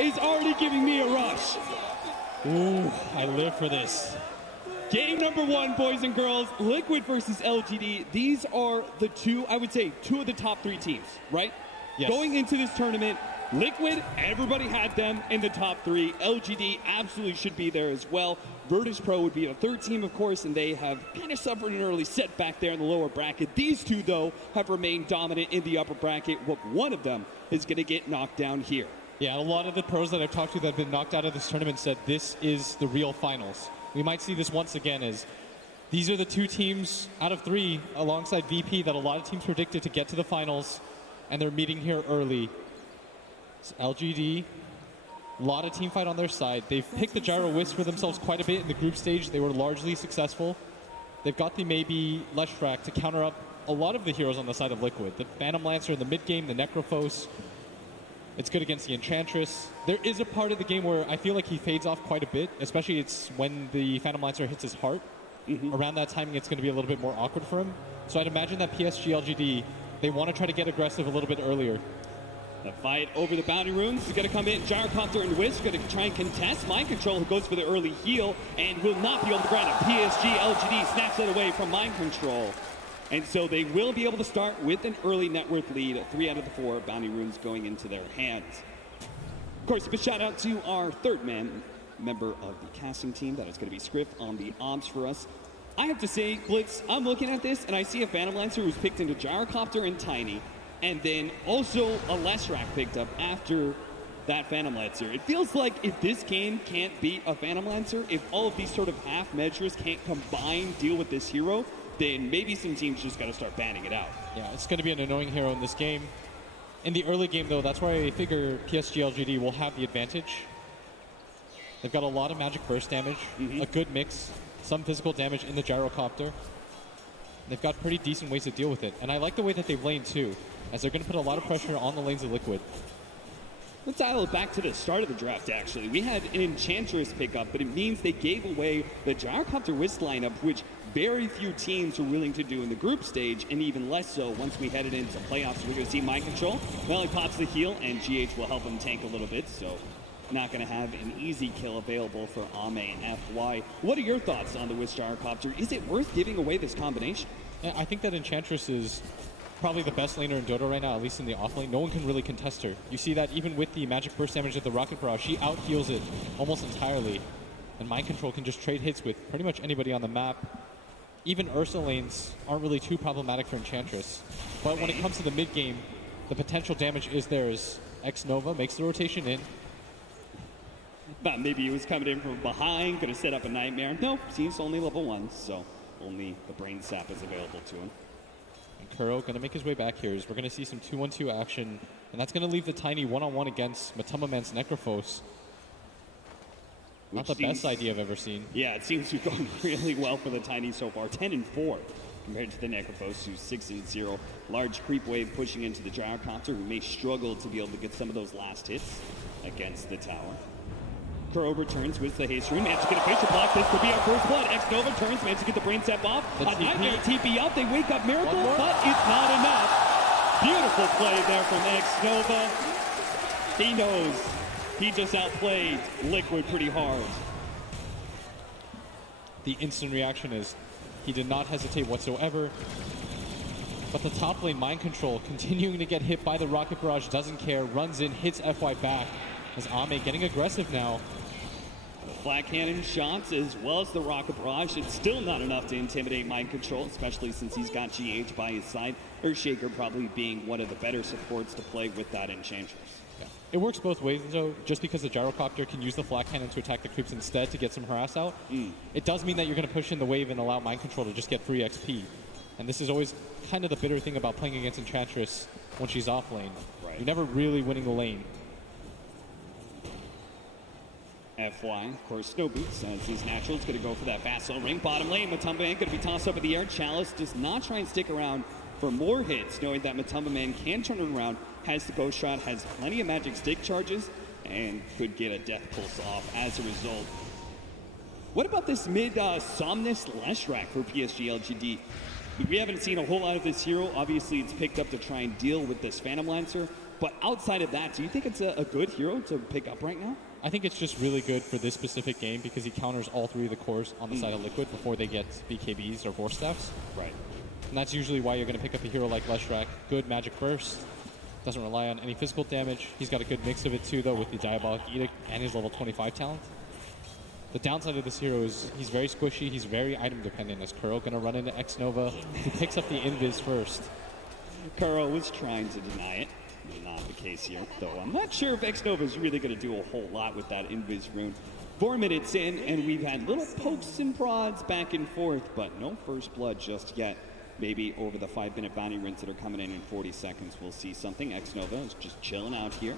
is already giving me a rush. Ooh, I live for this. Game number 1, boys and girls, Liquid versus LGD. These are the two, I would say, two of the top 3 teams, right? Yes. Going into this tournament, Liquid, everybody had them in the top 3. LGD absolutely should be there as well. Virtus Pro would be the 3rd team, of course, and they have kind of suffered an early setback there in the lower bracket. These two, though, have remained dominant in the upper bracket. One of them is going to get knocked down here. Yeah, a lot of the pros that I've talked to that have been knocked out of this tournament said this is the real finals. We might see this once again as these are the 2 teams out of 3 alongside VP that a lot of teams predicted to get to the finals, and they're meeting here early. It's LGD, a lot of team fight on their side. They've picked the Gyro Wisp for themselves quite a bit in the group stage. They were largely successful. They've got the maybe Leshrac to counter up a lot of the heroes on the side of Liquid. The Phantom Lancer in the mid game, the Necrophos. It's good against the Enchantress. There is a part of the game where I feel like he fades off quite a bit, especially it's when the Phantom Lancer hits his heart. Around that timing, it's going to be a little bit more awkward for him. So I'd imagine that PSG.LGD, they want to try to get aggressive a little bit earlier. The fight over the boundary rooms is going to come in. Gyrocopter and Wisp going to try and contest. Mind Control, who goes for the early heal and will not be able to grant it. PSG.LGD snatch that away from Mind Control. And so they will be able to start with an early net worth lead. 3 out of the 4 bounty runes going into their hands. Of course, a shout out to our 3rd member of the casting team. That is going to be Scriff on the ops for us. I have to say, Blitz, I'm looking at this and I see a Phantom Lancer who's picked into Gyrocopter and Tiny. And then also a Leshrac picked up after that Phantom Lancer. It feels like if this game can't beat a Phantom Lancer, if all of these sort of half measures can't combine deal with this hero, then maybe some teams just got to start banning it out. Yeah, it's going to be an annoying hero in this game. In the early game, though, that's why I figure PSG.LGD will have the advantage. They've got a lot of magic burst damage, a good mix, some physical damage in the Gyrocopter. They've got pretty decent ways to deal with it. And I like the way that they've laned, too, as they're going to put a lot of pressure on the lanes of Liquid. Let's dial it back to the start of the draft, actually. We had an Enchantress pickup, but it means they gave away the Gyrocopter Wisp lineup, which very few teams are willing to do in the group stage, and even less so once we headed into playoffs. We're going to see Mind Control. Well, he pops the heal, and GH will help him tank a little bit, so not going to have an easy kill available for Ame and FY. What are your thoughts on the Wisp Gyrocopter? Is it worth giving away this combination? Yeah, I think that Enchantress is probably the best laner in Dota right now, at least in the off lane. No one can really contest her. You see that even with the magic burst damage of the Rocket Barrage, she out-heals it almost entirely. And Mind Control can just trade hits with pretty much anybody on the map. Even Ursa lanes aren't really too problematic for Enchantress. But when it comes to the mid game, the potential damage is there as X-Nova makes the rotation in. Thought maybe he was coming in from behind, going to set up a Nightmare. No, he's only level 1, so only the Brain Sap is available to him. And Kuro going to make his way back here. We're going to see some 2-1-2 action, and that's going to leave the Tiny one-on-one against Matuma Man's Necrophos. Not the best idea I've ever seen. Yeah, it seems to be going really well for the Tiny so far. 10-4 compared to the Necrophos, who's 6-0. Large creep wave pushing into the Gyrocopter, who may struggle to be able to get some of those last hits against the tower. Kuro returns with the haste rune. Managed to get a facial block. This could be our first blood. X-Nova turns, managed to get the brain step off. A Nightmare TP up. They wake up Miracle, but it's not enough. Beautiful play there from X-Nova. He knows he just outplayed Liquid pretty hard. The instant reaction is he did not hesitate whatsoever. But the top lane, Mind Control, continuing to get hit by the Rocket Barrage, doesn't care, runs in, hits FY back. As Ame getting aggressive now. The flat cannon shots as well as the Rocket Barrage. It's still not enough to intimidate Mind Control, especially since he's got GH by his side. Earthshaker probably being one of the better supports to play with that Enchantress. Yeah. It works both ways, though. Just because the Gyrocopter can use the flat cannon to attack the creeps instead to get some harass out, it does mean that you're going to push in the wave and allow Mind Control to just get free XP. And this is always kind of the bitter thing about playing against Enchantress when she's off lane. Right. You're never really winning the lane. FY, of course, Snow Boots, as is natural, is going to go for that fast slow ring. Bottom lane, Matuma Man going to be tossed up in the air. Chalice does not try and stick around for more hits, knowing that Matuma Man can turn it around, has the ghost shot, has plenty of magic stick charges, and could get a death pulse off as a result. What about this mid Somnus Leshrac for PSG.LGD? We haven't seen a whole lot of this hero. Obviously, it's picked up to try and deal with this Phantom Lancer. But outside of that, do you think it's a good hero to pick up right now? I think it's just really good for this specific game because he counters all three of the cores on the side of Liquid before they get BKBs or Force Staffs. Right. And that's usually why you're going to pick up a hero like Leshrac. Good magic burst. Doesn't rely on any physical damage. He's got a good mix of it too, though, with the Diabolic Edict and his level 25 talent. The downside of this hero is he's very squishy. He's very item dependent. Is Kuro going to run into X-Nova, who picks up the invis first? Kuro was trying to deny it. Not the case here, though. I'm not sure if X-Nova is really going to do a whole lot with that invis rune. 4 minutes in, and we've had little pokes and prods back and forth, but no first blood just yet. Maybe over the 5-minute bounty runes that are coming in 40 seconds, we'll see something. X-Nova is just chilling out here.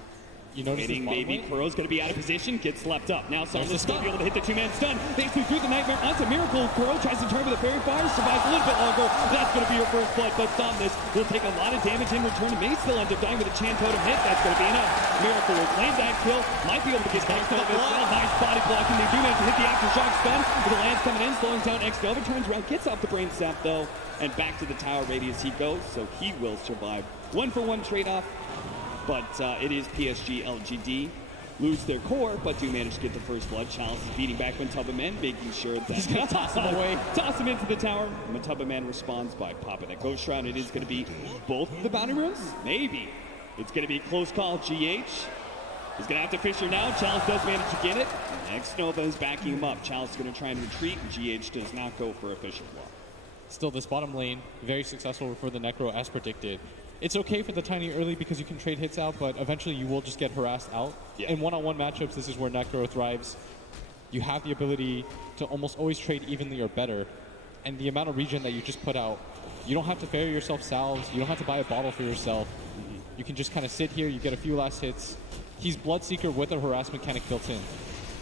You notice waiting, maybe Kuro's going to be out of position, gets slept up. Now Somnus going to be able to hit the 2-man stun. Basically through the Nightmare onto Miracle. Kuro tries to turn with a Fairy Fire, survives a little bit longer. That's going to be your first blood, but Somnus will take a lot of damage in return. May still end up dying with a Chan Totem hit. That's going to be enough. Miracle will claim that kill. Might be able to get back to it as well. Nice body blocking. They do manage to hit the Aftershock stun. With the Lance coming in, slowing down X-Nova. Turns around, gets off the Brain Sap though, and back to the tower radius he goes, so he will survive. 1-for-1 trade-off, but it is PSG.LGD. Lose their core, but do manage to get the first blood. Chalice is beating back Matubba Man, making sure that he's going to toss him away. Toss him into the tower. Matubba Man responds by popping a Ghost Shroud. It is going to be both the bounty runes? Maybe. It's going to be a close call. GH is going to have to Fisher now. Chalice does manage to get it. X-Nova is backing him up. Chalice is going to try and retreat, and GH does not go for a Fisher block. Still, this bottom lane, very successful for the Necro as predicted. It's okay for the Tiny early because you can trade hits out, but eventually you will just get harassed out. Yeah. In one-on-one matchups, this is where Necro thrives. You have the ability to almost always trade evenly or better. And the amount of regen that you just put out, you don't have to ferry yourself salves. You don't have to buy a bottle for yourself. You can just kind of sit here, you get a few last hits. He's Bloodseeker with a harass mechanic built in.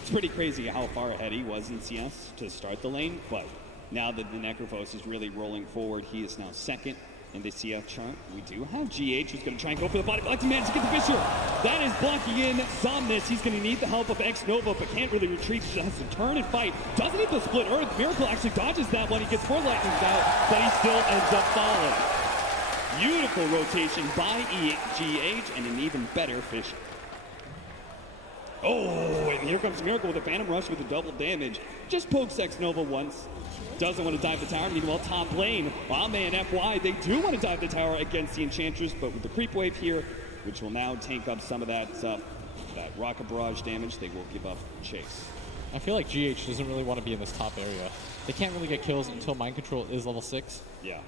It's pretty crazy how far ahead he was in CS to start the lane, but now that the Necrophos is really rolling forward, he is now second in the CF chart. We do have GH who's going to try and go for the body block to manage to get the Fisher. That is blocking in Somnus. He's going to need the help of X-Nova, but can't really retreat. Just has to turn and fight. Doesn't hit the split Earth. Miracle actually dodges that one. He gets 4 lightnings out, but he still ends up falling. Beautiful rotation by GH and an even better Fisher. Oh, and here comes Miracle with a Phantom Rush with a double damage. Just pokes X-Nova once. Doesn't want to dive the tower. Meanwhile, top lane, Ame and FY, they do want to dive the tower against the Enchantress, but with the creep wave here, which will now tank up some of that rocket barrage damage, they will give up chase. I feel like GH doesn't really want to be in this top area. They can't really get kills until Mind Control is level 6. Yeah.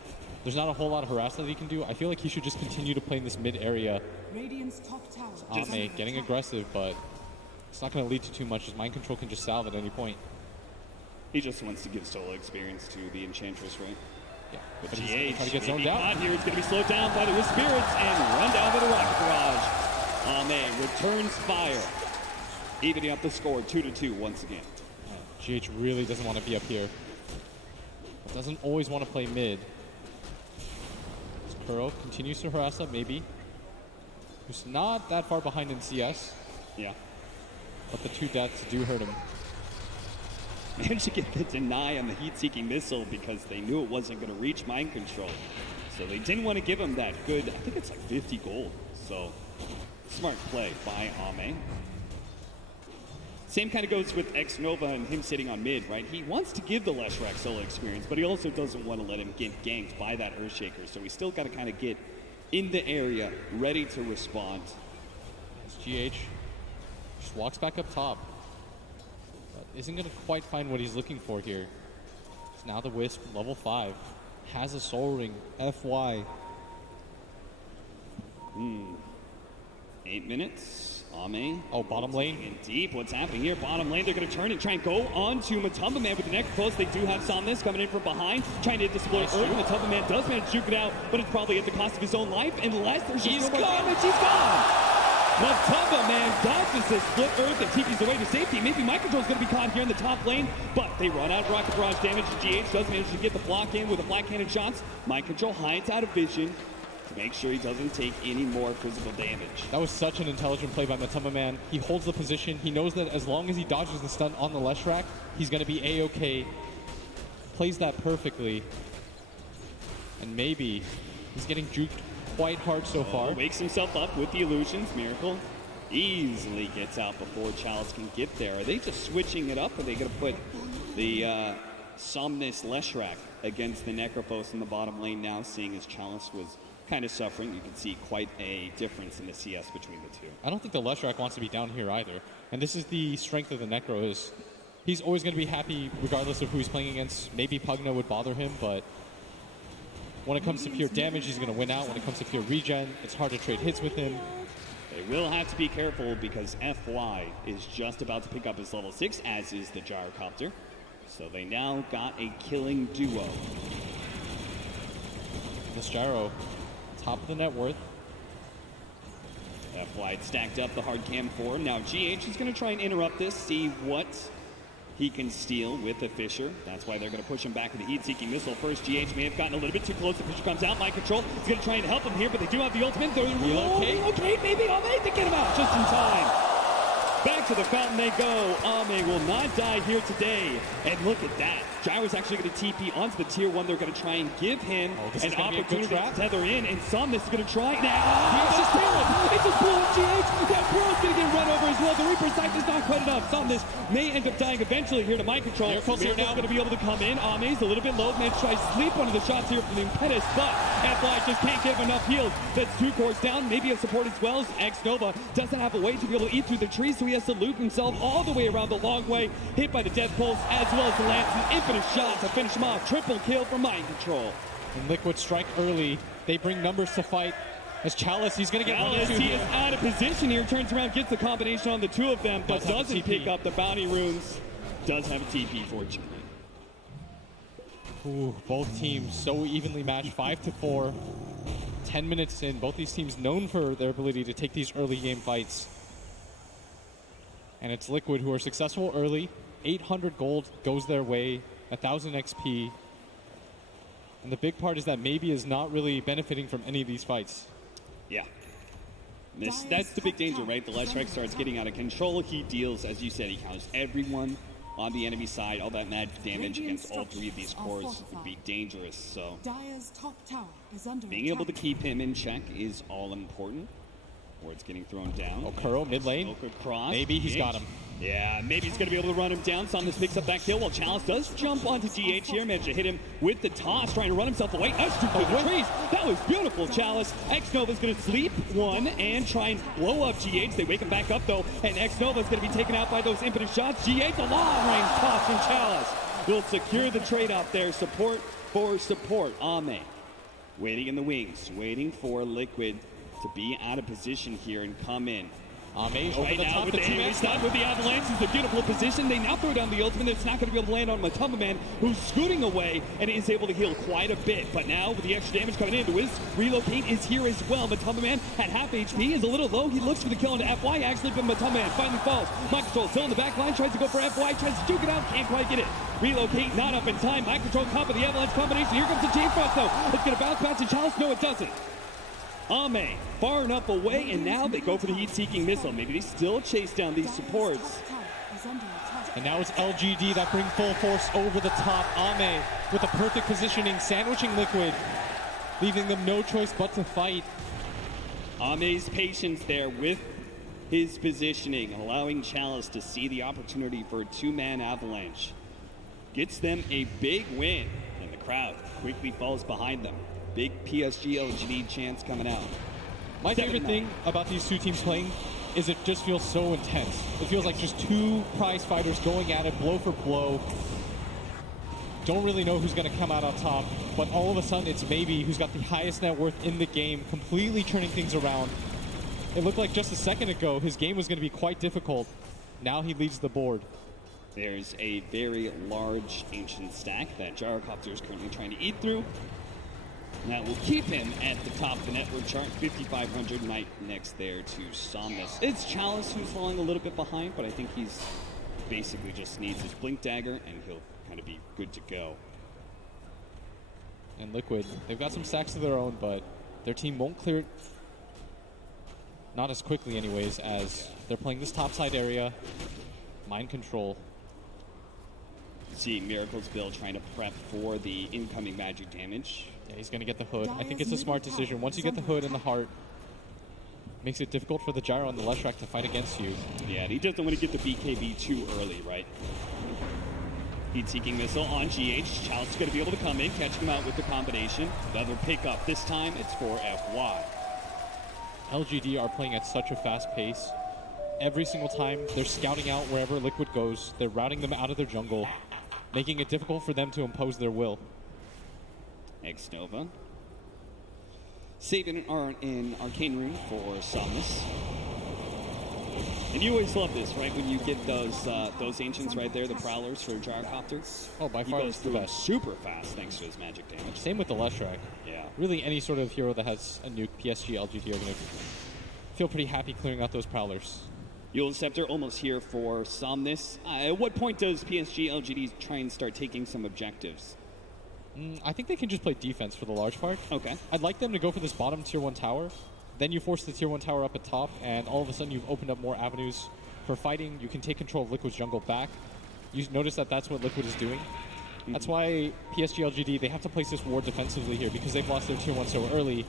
There's not a whole lot of harass that he can do. I feel like he should just continue to play in this mid area. Radiant's top tower. Ame getting aggressive, but it's not going to lead to too much as Mind Control can just salve at any point. He just wants to give solo experience to the Enchantress, right? Yeah. But He's GH, trying to get zoned out. Here, it's going to be slowed down by the Wisp Spirits and run down by the Rocket Barrage. Ame returns fire, evening up the score 2-2 once again. GH really doesn't want to be up here. Doesn't always want to play mid. Kuro continues to harass up, maybe. Who's not that far behind in CS. Yeah. But the 2 deaths do hurt him. Managed to get the deny on the heat-seeking missile because they knew it wasn't going to reach Mind Control. So they didn't want to give him that good, I think it's like 50 gold. So smart play by Ame. Same kind of goes with X-Nova and him sitting on mid, right? He wants to give the Leshrac solo experience, but he also doesn't want to let him get ganked by that Earthshaker. So we still got to kind of get in the area, ready to respond. As GH just walks back up top. Isn't going to quite find what he's looking for here. It's now the Wisp, level 5. Has a Soul Ring, FY. 8 minutes. Ame. Oh, bottom lane. In deep. What's happening here? Bottom lane. They're going to turn and try and go on to Matubba Man with the Necrophos. They do have Somnus coming in from behind, trying to hit the split Earth. Matubba Man does manage to juke it out, but it's probably at the cost of his own life, unless there's just no more damage. He's gone! Matubba Man dodges this split Earth and TP's away to safety. Maybe Mind Control's going to be caught here in the top lane, but they run out of rocket barrage damage. GH does manage to get the block in with the black cannon shots. Mind Control hides out of vision to make sure he doesn't take any more physical damage. That was such an intelligent play by Matubba Man. He holds the position. He knows that as long as he dodges the stun on the Leshrac, he's going to be A-OK. Plays that perfectly. And maybe he's getting juked quite hard so far. Wakes himself up with the illusions. Miracle easily gets out before Chalice can get there. Are they just switching it up? Or are they going to put the Somnus Leshrac against the Necrophos in the bottom lane now, seeing as Chalice was kind of suffering? You can see quite a difference in the CS between the two. I don't think the Leshrac wants to be down here either. And this is the strength of the Necro, is he's always going to be happy regardless of who he's playing against. Maybe Pugna would bother him, but when it comes to pure damage, he's going to win out. When it comes to pure regen, it's hard to trade hits with him. They will have to be careful because FY is just about to pick up his level 6, as is the Gyrocopter. So they now got a killing duo. This Gyro, top of the net worth. FY stacked up the hard cam 4. Now GH is going to try and interrupt this, see what he can steal with the Fissure. That's why they're going to push him back with the heat-seeking missile. First, GH may have gotten a little bit too close. The Fissure comes out. Mind Control is going to try and help him here, but they do have the ultimate. They're relocate, maybe. Ame to get him out just in time. Back to the fountain they go. Ame will not die here today. And look at that. Gyro's actually going to TP onto the tier 1. They're going to try and give him an opportunity to tether in. And Somnus is going to try now. It's just Pearl. It's just Pearl of GH. That Pearl's going to get run over as well. The Reaper's Sight is not quite enough. Somnus may end up dying eventually here to Mind Control. Miracle's here now going to be able to come in. Ame's a little bit low. Man tries to sleep one of the shots here from the Impetus, but FY just can't give enough heals. That's 2 cores down. Maybe a support as well. X-Nova doesn't have a way to be able to eat through the trees, so he has to loop himself all the way around the long way. Hit by the Death Pulse as well as the Lance. An infinite shot to finish him off. Triple kill from Mind Control. And Liquid strike early. They bring numbers to fight. As Chalice, he's going to get one or two. He is out of position here. Turns around, gets the combination on the 2 of them, but doesn't pick up the bounty runes. Does have a TP, fortunately. Ooh, both teams so evenly matched, 5-4. 10 minutes in, both these teams known for their ability to take these early game fights. And it's Liquid who are successful early. 800 gold goes their way, 1,000 XP. And the big part is that Maybe is not really benefiting from any of these fights. Yeah. That's the big danger, right? The Leshrac starts getting out of control. He deals, as you said, he counters everyone on the enemy side. All that mad damage against all 3 of these cores would be dangerous. So being able to keep him in check is all important. Or it's getting thrown down. Okuro mid lane. Maybe he's got him. Yeah, maybe he's going to be able to run him down. Somnus picks up that kill while Chalice does jump onto GH here. Managed to hit him with the toss, trying to run himself away. That's through the trees. That was beautiful, Chalice. X-Nova's going to sleep one and try and blow up GH. They wake him back up, though, and X-Nova's going to be taken out by those impetus shots. GH, a long-range toss from Chalice will secure the trade-off there. Support for support. Ame waiting in the wings, waiting for Liquid to be out of position here and come in. Ame's over the top, with the Avalanche. It's a beautiful position. They now throw down the ultimate. It's not going to be able to land on Matamba Man, who's scooting away and is able to heal quite a bit. But now with the extra damage coming in, the Wiz relocate is here as well. Matamba Man at half HP, is a little low. He looks for the kill into FY actually, but Matamba Man finally falls. Mind Control still in the back line, tries to go for FY, tries to juke it out, can't quite get it. Relocate, not up in time. Mind Control comp with the Avalanche combination. Here comes the chain front though. It's going to bounce back to Chalice. No, it doesn't. Ame far enough away, and now they go for the heat-seeking missile. Maybe they still chase down these supports. And now it's LGD that bring full force over the top. Ame with the perfect positioning, sandwiching Liquid, leaving them no choice but to fight. Ame's patience there with his positioning, allowing Chalice to see the opportunity for a 2-man avalanche. Gets them a big win, and the crowd quickly falls behind them. Big PSG.LGD chance coming out. My favorite thing about these 2 teams playing is it just feels so intense. It feels like just 2 prize fighters going at it, blow for blow. Don't really know who's going to come out on top, but all of a sudden it's Maybe who's got the highest net worth in the game, completely turning things around. It looked like just a second ago his game was going to be quite difficult. Now he leads the board. There's a very large ancient stack that Gyrocopter is currently trying to eat through. That will keep him at the top of the network chart, 5,500. Knight next there to Somnus. It's Chalice who's falling a little bit behind, but I think he's basically just needs his Blink Dagger, and he'll kind of be good to go. And Liquid, they've got some stacks of their own, but their team won't clear it. Not as quickly anyways, as they're playing this topside area. Mind Control. See Miracle's build trying to prep for the incoming magic damage. Yeah, he's going to get the hood. I think it's a smart decision. Once you get the hood and the heart, makes it difficult for the gyro and the Leshrac to fight against you. Yeah, and he doesn't want to get the BKB too early, right? Heat-seeking missile on GH. Chalice is going to be able to come in, catch him out with the combination. Another pickup. This time, it's for FY. LGD are playing at such a fast pace. Every single time, they're scouting out wherever Liquid goes. They're routing them out of their jungle, making it difficult for them to impose their will. X-Nova. Saving an arcane rune for Somnus. And you always love this, right? When you get those ancients right there, the prowlers for Gyrocopter. Oh, by far it's the best. Super fast thanks to his magic damage. Same with the Leshrac. Yeah. Really, any sort of hero that has a nuke, PSG.LGD are going to feel pretty happy clearing out those prowlers. Eul's Scepter almost here for Somnus. At what point does PSG.LGD try and start taking some objectives? I think they can just play defense for the large part. Okay. I'd like them to go for this bottom tier 1 tower. Then you force the tier 1 tower up at top, and all of a sudden you've opened up more avenues for fighting. You can take control of Liquid's jungle back. You notice that that's what Liquid is doing. That's why PSG.LGD, they have to place this ward defensively here because they've lost their tier 1 so early.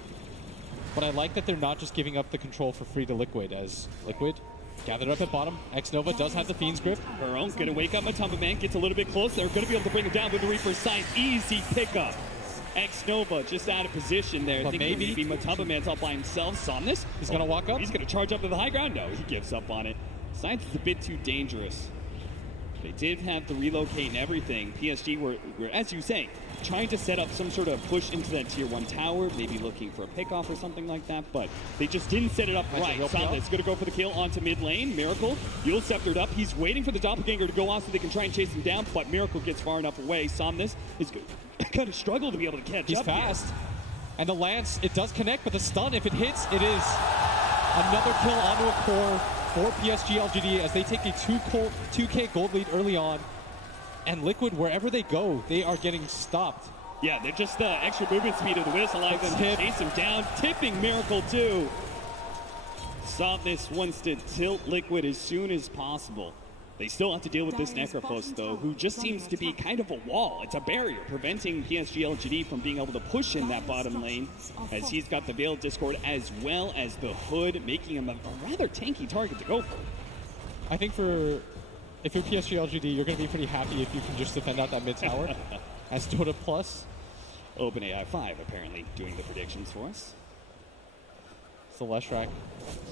But I like that they're not just giving up the control for free to Liquid, as Liquid gathered up at bottom. X-Nova does have the Fiend's Grip. Burrow gonna wake up Matumba Man, gets a little bit close. They're gonna be able to bring him down with the Reaper's Sight. Easy pickup. X-Nova just out of position there. But maybe Matumba Man's all by himself. Somnus. He's gonna walk up. He's gonna charge up to the high ground. No, he gives up on it. Science is a bit too dangerous. They did have to relocate and everything. PSG were, as you say, trying to set up some sort of push into that tier 1 tower, maybe looking for a pickoff or something like that, but they just didn't set it up right. Somnus going to go for the kill onto mid lane. Miracle, Eul sceptered up. He's waiting for the Doppelganger to go off so they can try and chase him down, but Miracle gets far enough away. Somnus is going to struggle to be able to catch up. He's fast. Here. And the Lance, it does connect, but the stun, if it hits, it is another kill onto a core for PSG.LGD as they take a 2K gold lead early on. And Liquid, wherever they go, they are getting stopped. Yeah, they're just the extra movement speed of the Wisp allows them to chase him down. Tipping Miracle too. Somnus wants to tilt Liquid as soon as possible. They still have to deal with this Necrophos, though, who just seems to be kind of a wall. It's a barrier, preventing PSG.LGD from being able to push in that bottom lane, as he's got the Veiled Discord as well as the Hood, making him a rather tanky target to go for. I think if you're PSG.LGD, you're going to be pretty happy if you can just defend out that mid tower as Dota Plus. OpenAI 5 apparently doing the predictions for us. So Leshrac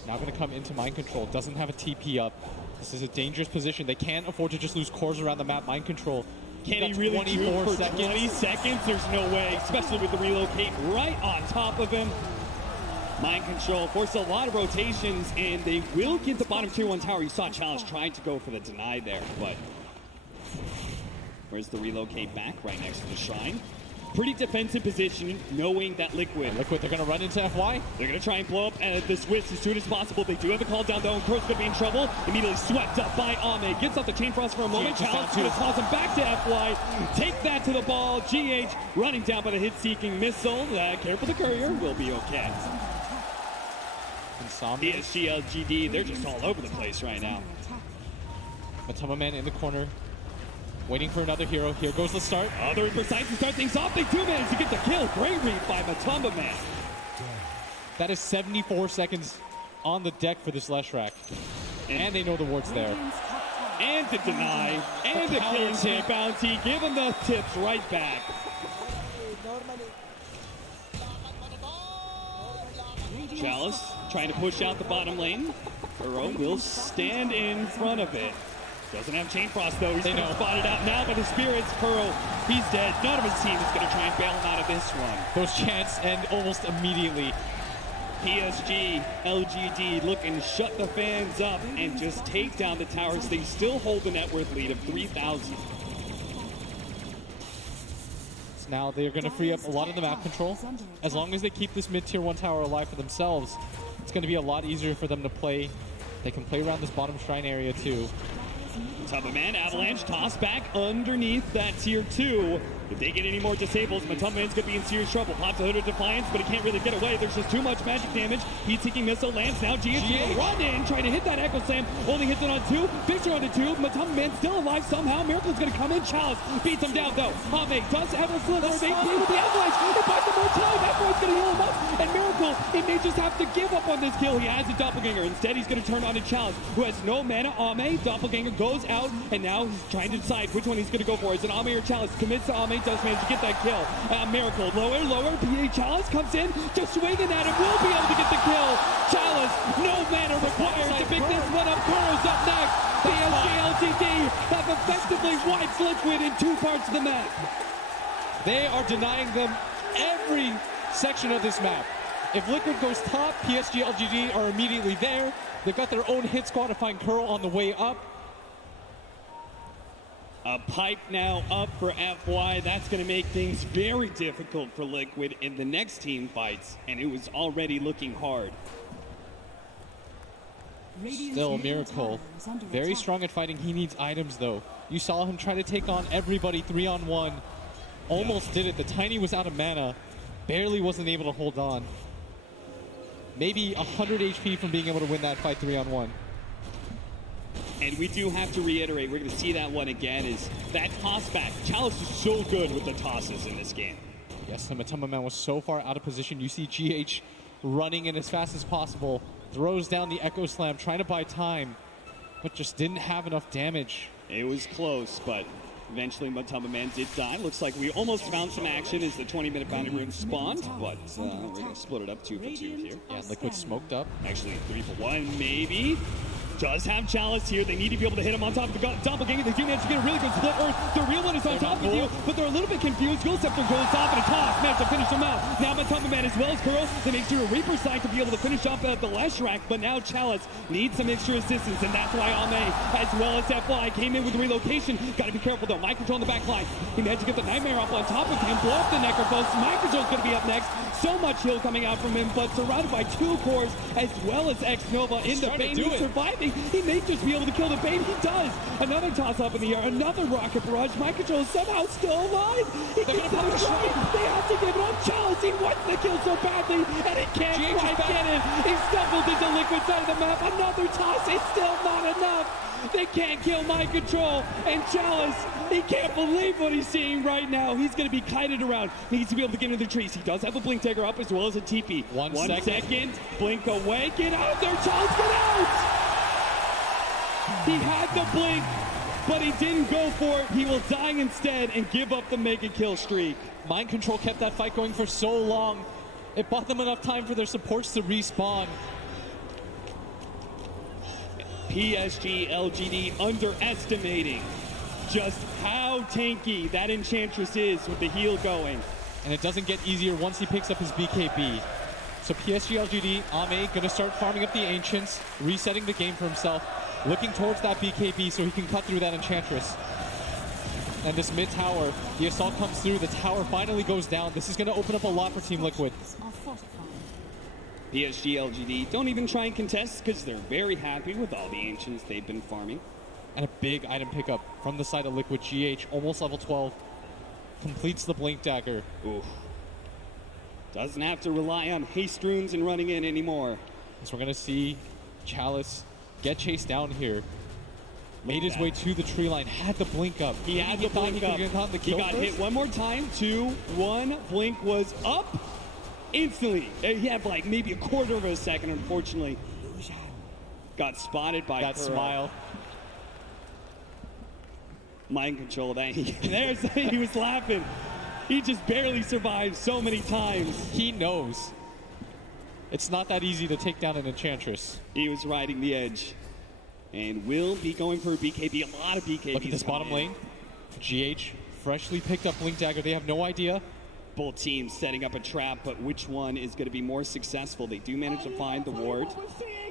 now going to come into Mind Control, doesn't have a TP up. This is a dangerous position. They can't afford to just lose cores around the map. Mind Control. Can he really do it for 20 seconds? There's no way, especially with the relocate right on top of him. Mind Control forced a lot of rotations, and they will get the bottom tier 1 tower. You saw Chalice trying to go for the deny there, but where's the relocate back? Right next to the shrine. Pretty defensive position, knowing that Liquid, they're going to run into FY. They're going to try and blow up this Wisp as soon as possible. They do have a call down, though, and Crow's going to be in trouble. Immediately swept up by Ame. Gets off the Chain Frost for a moment. Chalice going to toss him back to FY. Take that to the ball. GH running down by the hit-seeking missile. Careful, the courier will be okay. PSG.LGD, they're just all over the place right now. Matumba Man in the corner, waiting for another hero. Here goes the start. They're precise to start things off. They do manage to get the kill. Great read by Matumba Man. That is 74 seconds on the deck for this Leshrac. And they know the ward's there. And the deny. And the killing tip bounty. Give him the tips right back. Chalice trying to push out the bottom lane. Burrow will stand in front of it. Doesn't have Chain Frost, though. He's going to spot it out now by the Spirits. Burrow, he's dead. None of his team is going to try and bail him out of this one. Those chants end almost immediately. PSG.LGD looking to shut the fans up and just take down the towers. They still hold the net worth lead of 3,000. So now they're going to free up a lot of the map control. As long as they keep this mid-tier 1 tower alive for themselves, it's going to be a lot easier for them to play. They can play around this bottom shrine area too. Matumba Man, Avalanche, toss back underneath that tier 2. If they get any more disables, Matumman's going to be in serious trouble. Pops a hood of Defiance, but he can't really get away. There's just too much magic damage. Heat-seeking missile lands. Now GH run in, trying to hit that Echo Slam. Only hits it on 2. Fixer onto 2. Matumman still alive somehow. Miracle's going to come in. Chalice beats him down, though. Ame does have a sliver of AP with the Avalanche. It buys him more time. Avalanche's going to heal him up. And Miracle, he may just have to give up on this kill. He has a Doppelganger. Instead, he's going to turn on a Chalice, who has no mana. Ame, Doppelganger goes out, and now he's trying to decide which one he's going to go for. Is it Ame or Chalice? Commits to Ame, does manage to get that kill. Miracle, lower. PA Chalice comes in, just swinging at him, will be able to get the kill. Chalice, no mana required to pick this one up. Kuro's up next. PSG.LGD have effectively wiped Liquid in 2 parts of the map. They are denying them every section of this map. If Liquid goes top, PSG.LGD are immediately there. They've got their own hit squad to find Kuro on the way up. A pipe now up for FY. That's going to make things very difficult for Liquid in the next team fights, and it was already looking hard. Still Miracle, very strong at fighting. He needs items, though. You saw him try to take on everybody 3-on-1. Almost did it. The Tiny was out of mana. Barely wasn't able to hold on. Maybe 100 HP from being able to win that fight 3-on-1. And we do have to reiterate, we're going to see that one again, is that toss back. Chalice is so good with the tosses in this game. Yes, the Matumman was so far out of position. You see GH running in as fast as possible, throws down the Echo Slam, trying to buy time, but just didn't have enough damage. It was close, but eventually Matumman did die. Looks like we almost found some action as the 20-minute bounty rune spawned, but we're going to split it up 2 for 2 here. Yeah, Liquid smoked up. Actually, 3 for 1, maybe. Does have Chalice here. They need to be able to him on top of the Doppelganger. They do manage to get a really good split. Earth, the real one is on top of you, but they're a little bit confused. Ghoul Scepter goes off and a toss. Managed to finish him out. Now Matumman as well as Kuro. They make sure a Reaper side to be able to finish up the Leshrac, but now Chalice needs some extra assistance, and that's why Ame, as well as FY, came in with relocation. Got to be careful though. Mind Control on the back line. He managed to get the Nightmare up on top of him, blow up the Necrophos. Mind Control's going to be up next. So much heal coming out from him, but surrounded by 2 cores as well as X-Nova in the Bane. He's surviving. He may just be able to kill the Bane. He does. Another toss up in the air. Another rocket barrage. Mind Control is somehow still alive. He gets it right. They have to give it up. Chalice, he wants the kill so badly, and he can't quite get it. He's stumbled into Liquid side of the map. Another toss is still not enough. They can't kill Mind Control, and Chalice, he can't believe what he's seeing right now. He's going to be kited around. He needs to be able to get into the trees. He does have a Blink Dagger up as well as a TP. One second. Blink away. Get out there, Chalice. Get out! He had the blink, but he didn't go for it. He will die instead and give up the mega kill streak. Mind Control kept that fight going for so long. It bought them enough time for their supports to respawn. PSG.LGD underestimating just how tanky that Enchantress is with the heal going. And it doesn't get easier once he picks up his BKB. So PSG.LGD, Ame, going to start farming up the Ancients, resetting the game for himself, looking towards that BKB so he can cut through that Enchantress. And this mid tower, the assault comes through, the tower finally goes down. This is going to open up a lot for Team Liquid. PSG.LGD don't even try and contest because they're very happy with all the Ancients they've been farming. And a big item pickup from the side of Liquid. GH, almost level 12, completes the Blink Dagger. Oof. Doesn't have to rely on haste runes and running in anymore. So we're going to see Chalice get chased down here. Made his way to the tree line, had the blink up. He had the blink up. He got hit one more time. 2, 1. Blink was up instantly. He had like maybe a quarter of a second, unfortunately. Got spotted by that smile. Mind Control. He was laughing. He just barely survived so many times. He knows. It's not that easy to take down an Enchantress. He was riding the edge. And will be going for a BKB. A lot of BKBs. Look at this bottom lane. GH freshly picked up Blink Dagger. They have no idea. Both teams setting up a trap, but which one is going to be more successful? They do manage to find the ward.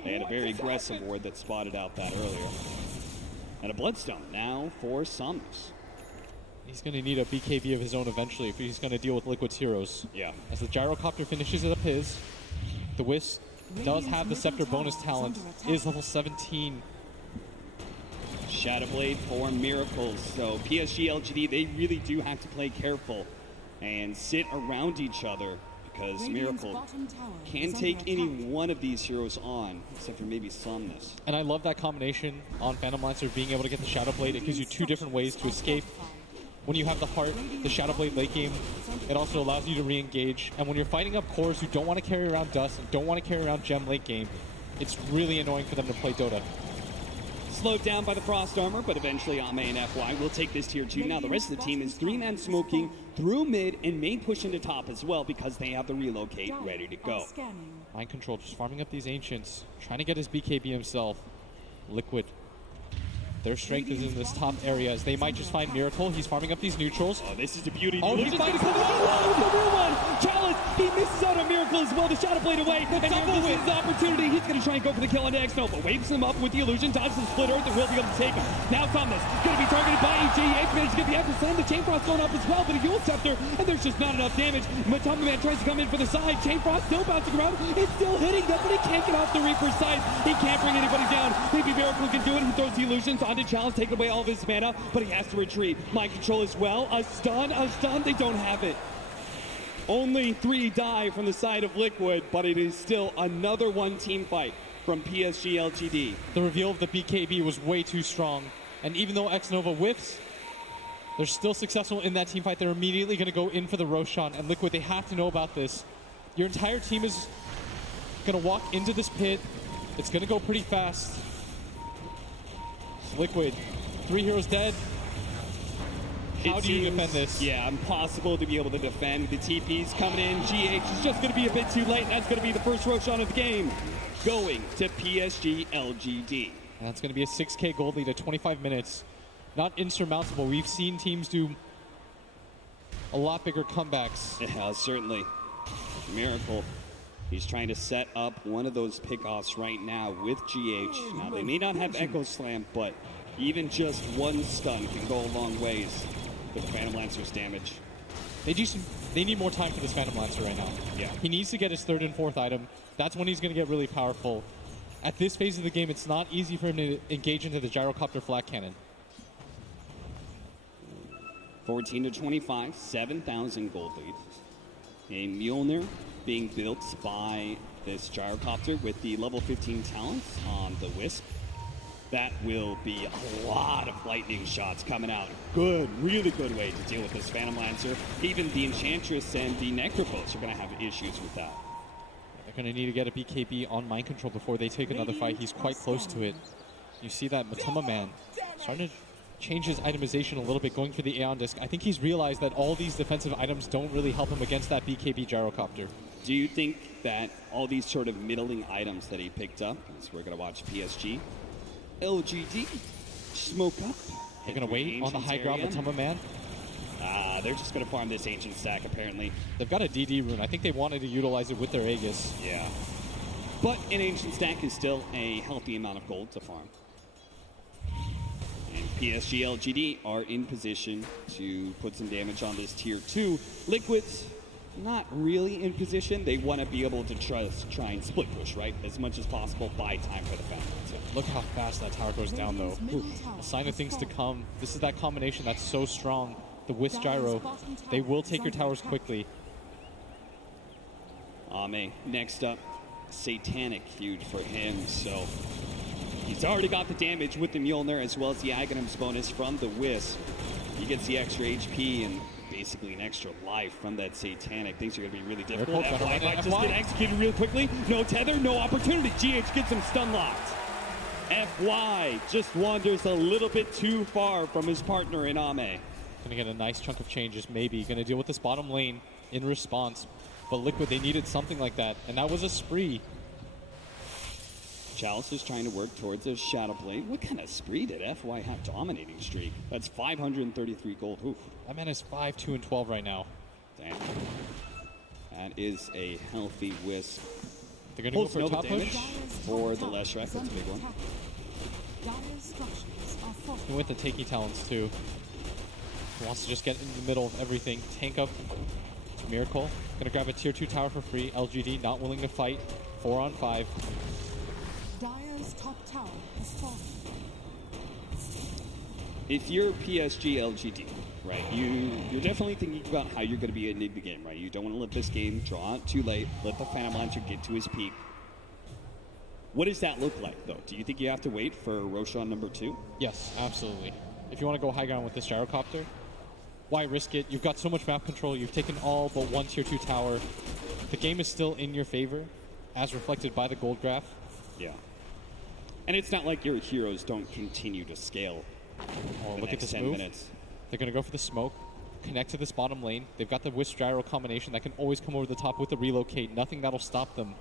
They had a very aggressive ward that spotted out that earlier. And a Bloodstone now for Summoners. He's going to need a BKB of his own eventually if he's going to deal with Liquid's heroes. Yeah. As the Gyrocopter finishes it up his, the Wisp does have the Scepter bonus talent, is level 17. Shadow Blade for Miracles. So PSG.LGD, they really do have to play careful and sit around each other, because Miracle can take any one of these heroes on, except for maybe Somnus. And I love that combination on Phantom Lancer, being able to get the Shadow Blade. It gives you two different ways to escape. When you have the Heart, the Shadow Blade late game, it also allows you to re-engage. And when you're fighting up cores who don't want to carry around Dust and don't want to carry around Gem late game, it's really annoying for them to play Dota. Slowed down by the Frost Armor, but eventually Ame and FY will take this tier 2. Now the rest of the team is 3-man smoking through mid and may push into top as well, because they have the relocate ready to go. Mind Control just farming up these Ancients, trying to get his BKB himself. Liquid, their strength is in this top area, as they might just find Miracle. He's farming up these neutrals. Oh, this is the beauty. Oh, he's fighting for the real one. Chalice, he misses out on Miracle as well. The Shadow Blade away, and here this is his opportunity. He's going to try and go for the kill on X. No, but waves him up with the illusion, dodges the split earth, and will be able to take him. Now Somnus going to be targeted by EJ. Managed to get the Echo Slam. The Chain Frost going up as well, but a Yule Scepter, and there's just not enough damage. Matama Man tries to come in for the side. Chain Frost still bouncing around. It's still hitting them, but he can't get off the Reaper's side. He can't bring anybody down. Maybe Miracle can do it. He throws the illusions onto Chalice, taking away all of his mana, but he has to retreat. Mind Control as well. A stun. They don't have it. Only 3 die from the side of Liquid, but it is still another one team fight from PSG.LGD. The reveal of the BKB was way too strong, and even though X-Nova whiffs, they're still successful in that team fight. They're immediately going to go in for the Roshan, and Liquid, they have to know about this. Your entire team is going to walk into this pit. It's going to go pretty fast. Liquid, 3 heroes dead. How do you defend this? Yeah, impossible to be able to defend. The TP's coming in. GH is just going to be a bit too late. That's going to be the first Roshan of the game, going to PSG.LGD. And that's going to be a 6K gold lead at 25 minutes. Not insurmountable. We've seen teams do a lot bigger comebacks. Yeah, certainly. Miracle. He's trying to set up one of those pickoffs right now with GH. Now, they may not have Echo Slam, but even just one stun can go a long ways with the Phantom Lancer's damage. They need more time for this Phantom Lancer right now. Yeah. He needs to get his 3rd and 4th item. That's when he's going to get really powerful. At this phase of the game, it's not easy for him to engage into the Gyrocopter Flat Cannon. 14 to 25, 7,000 gold lead. A Mjolnir being built by this Gyrocopter with the level 15 talents on the Wisp. That will be a lot of lightning shots coming out. Good, really good way to deal with this Phantom Lancer. Even the Enchantress and the Necrophos are going to have issues with that. They're going to need to get a BKB on Mind Control before they take another fight. He's quite close to it. You see that Matama Man starting to change his itemization a little bit, going for the Aeon Disc. I think he's realized that all these defensive items don't really help him against that BKB Gyrocopter. Do you think that all these sort of middling items that he picked up, as we're going to watch PSG.LGD smoke up? They're going to wait on the high ground with Matama Man. They're just going to farm this Ancient Stack, apparently. They've got a DD rune. I think they wanted to utilize it with their Aegis. Yeah. But an Ancient Stack is still a healthy amount of gold to farm. And PSG.LGD are in position to put some damage on this tier 2. Liquid's not really in position. They want to be able to try and split push, right? As much as possible, buy time for the Phantom Lancer. Look how fast that tower goes down, though. Oof. A sign of things to come. This is that combination that's so strong. The Wisp Gyro. They will take your towers quickly. Ame, next up, Satanic feud for him, so he's already got the damage with the Mjolnir as well as the Aghanim's bonus from the Wisp. He gets the extra HP and basically an extra life from that Satanic. Things are going to be really difficult. FY might just get executed real quickly. No tether, no opportunity. GH gets him stun locked. FY just wanders a little bit too far from his partner in Ame. Going to get a nice chunk of changes, maybe. Going to deal with this bottom lane in response. But Liquid, they needed something like that, and that was a spree. Chalice is trying to work towards a Shadow Blade. What kind of spree did FY have? Dominating streak. That's 533 gold. Oof. That man is 5, 2, and 12 right now. Damn. That is a healthy Wisp. They're going to go for a top push. For the Leshrac. That's a big one. He went the Takey Talons, too. He wants to just get in the middle of everything. Tank up to Miracle. Going to grab a tier 2 tower for free. LGD not willing to fight. 4 on 5. Dire's top tower has fallen. if you're PSG.LGD, right, you're definitely thinking about how you're going to be ending the game, right? You don't want to let this game draw out too late, let the Phantom Lancer get to his peak. What does that look like, though? Do you think you have to wait for Roshan number 2? Yes, absolutely. If you want to go high ground with this gyrocopter, why risk it? You've got so much map control. You've taken all but one tier 2 tower. The game is still in your favor, as reflected by the gold graph. Yeah. And it's not like your heroes don't continue to scale. Oh, look at this move. They're going to go for the smoke, connect to this bottom lane. They've got the Wisp Gyro combination that can always come over the top with the relocate. Nothing that'll stop them.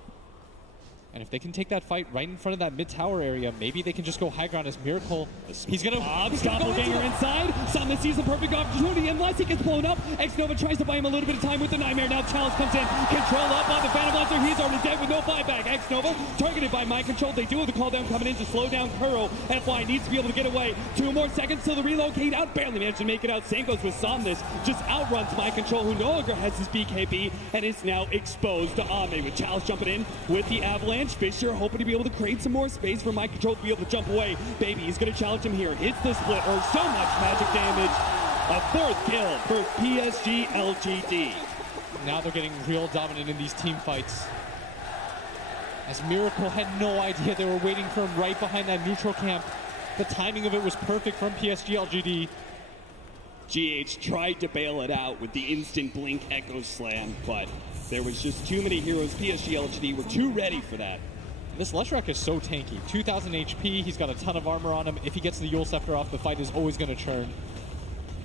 And if they can take that fight right in front of that mid-tower area, maybe they can just go high ground as Miracle. He's going to Doppelganger inside. Sama sees the perfect opportunity unless he gets blown up. X-Nova tries to buy him a little bit of time with the Nightmare. Now Chalice comes in. Control up on the Phantom Lancer. He's already dead with no buyback. X-Nova targeted by Mind Control. They do have the call down coming in to slow down Kuro. FY needs to be able to get away. 2 more seconds till the relocate out. Barely managed to make it out. Same goes with Somnus. Just outruns Mind Control, who no longer has his BKB and is now exposed to Ame with Chalice jumping in with the Avalanche. Fisher hoping to be able to create some more space for Mind Control to be able to jump away. Baby, he's going to challenge him here. Hits the split, or so much magic damage. A 4th kill for PSG.LGD. Now they're getting real dominant in these team fights. As Miracle had no idea they were waiting for him right behind that neutral camp. The timing of it was perfect from PSG.LGD. GH tried to bail it out with the instant blink Echo Slam, but there was just too many heroes. PSG.LGD were too ready for that. This Leshrac is so tanky. 2,000 HP, he's got a ton of armor on him. If he gets the Yule Scepter off, the fight is always going to churn.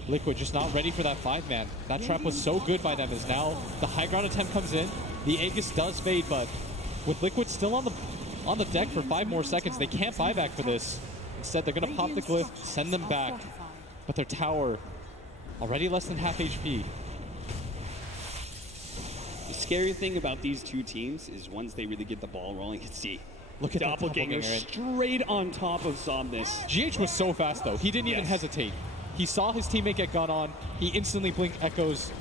Liquid just not ready for that 5-man. That trap was so good by them as now the high ground attempt comes in. The Aegis does fade, but with Liquid still on the deck for 5 more seconds, they can't buy back for this. Instead, they're going to pop the glyph, send them back. But their tower, already less than half HP. The scary thing about these two teams is once they really get the ball rolling, you can see look at Doppelganger straight on top of Somnus. GH was so fast, though. He didn't even hesitate. He saw his teammate get gun on. He instantly blinked Echoes.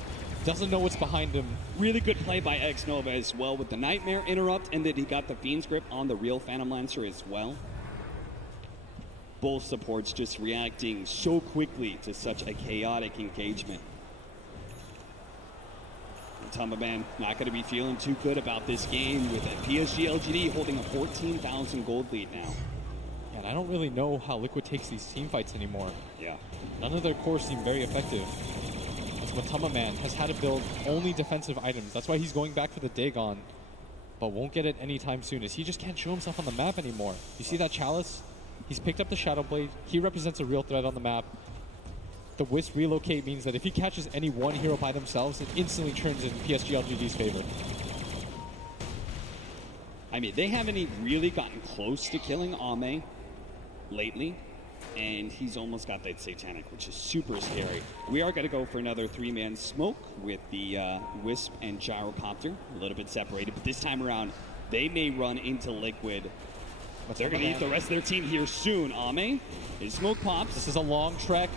Doesn't know what's behind him. Really good play by X-Nova as well with the Nightmare interrupt, and then he got the Fiend's Grip on the real Phantom Lancer as well. Both supports just reacting so quickly to such a chaotic engagement. Tumbaman not going to be feeling too good about this game with PSG.LGD holding a 14,000 gold lead now. Yeah, and I don't really know how Liquid takes these team fights anymore. Yeah. None of their cores seem very effective. As Tumbaman has had to build only defensive items. That's why he's going back for the Dagon, but won't get it anytime soon, as he just can't show himself on the map anymore. You see that Chalice? He's picked up the Shadow Blade. He represents a real threat on the map. The Wisp relocate means that if he catches any one hero by themselves, it instantly turns in PSG.LGD's favor. I mean, they haven't even really gotten close to killing Ame lately, and he's almost got that Satanic, which is super scary. We are going to go for another 3-man smoke with the Wisp and Gyrocopter, a little bit separated, but this time around, they may run into Liquid. But they're going to need the rest of their team here soon. Ame, his smoke pops. This is a long trek.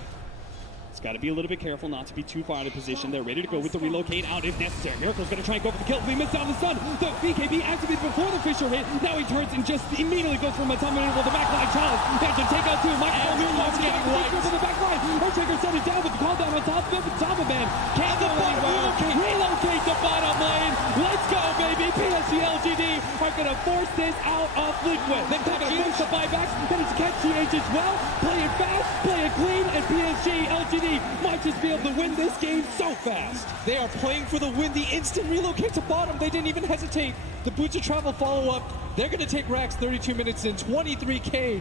It's got to be a little bit careful not to be too far out of position. They're ready to go with the relocate out if necessary. Miracle's going to try and go for the kill. We missed out on the stun. The BKB activated before the Fisher hit. Now he turns and just immediately goes for Matumba with the backline challenge. That can take out 2. Microphone getting right to the backline. Earthshaker set it down with the call down on top of it. But Tumbaman can't go anywhere. Relocate the bottom lane. Let's go, baby. PSG.LGD are going to force this out of Liquid. They're going to force the buybacks. Then it's catch GH as well. Play it fast, play it clean, and PSG.LGD might just be able to win this game so fast. They are playing for the win. The instant relocate to bottom. They didn't even hesitate. The Boots of Travel follow-up. They're going to take racks 32 minutes in. 23K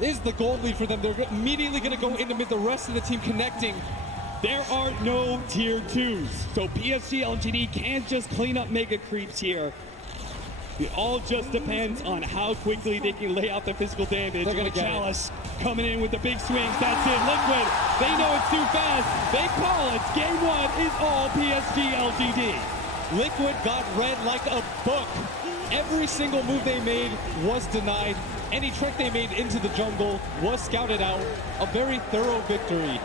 is the gold lead for them. They're immediately going to go into mid. The rest of the team connecting. There are no tier 2s, so PSG.LGD can't just clean up mega creeps here. It all just depends on how quickly they can lay out the physical damage. They're going to get Chalice coming in with the big swings. That's it. Liquid. They know it's too fast. They call it. Game 1 is all PSG.LGD. Liquid got read like a book. Every single move they made was denied. Any trick they made into the jungle was scouted out. A very thorough victory.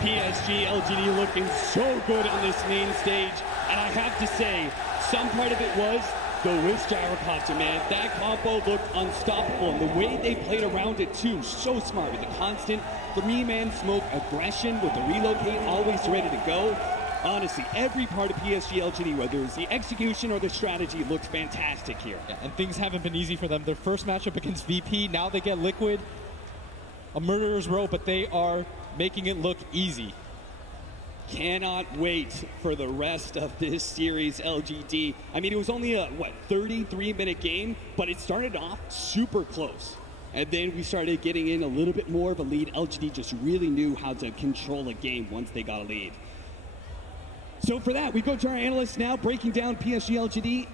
PSG.LGD looking so good on this main stage. And I have to say, some part of it was The Wiz Gyrocopter, man, that combo looked unstoppable, and the way they played around it too, so smart with the constant three-man smoke aggression with the relocate always ready to go. Honestly, every part of PSG.LGD, whether it's the execution or the strategy, looks fantastic here. Yeah, and things haven't been easy for them. Their first matchup against VP, now they get Liquid, a murderer's row, but they are making it look easy. Cannot wait for the rest of this series, LGD. I mean, it was only a, 33-minute game, but it started off super close. And then we started getting in a little bit more of a lead. LGD just really knew how to control a game once they got a lead. So for that, we go to our analysts now, breaking down PSG.LGD.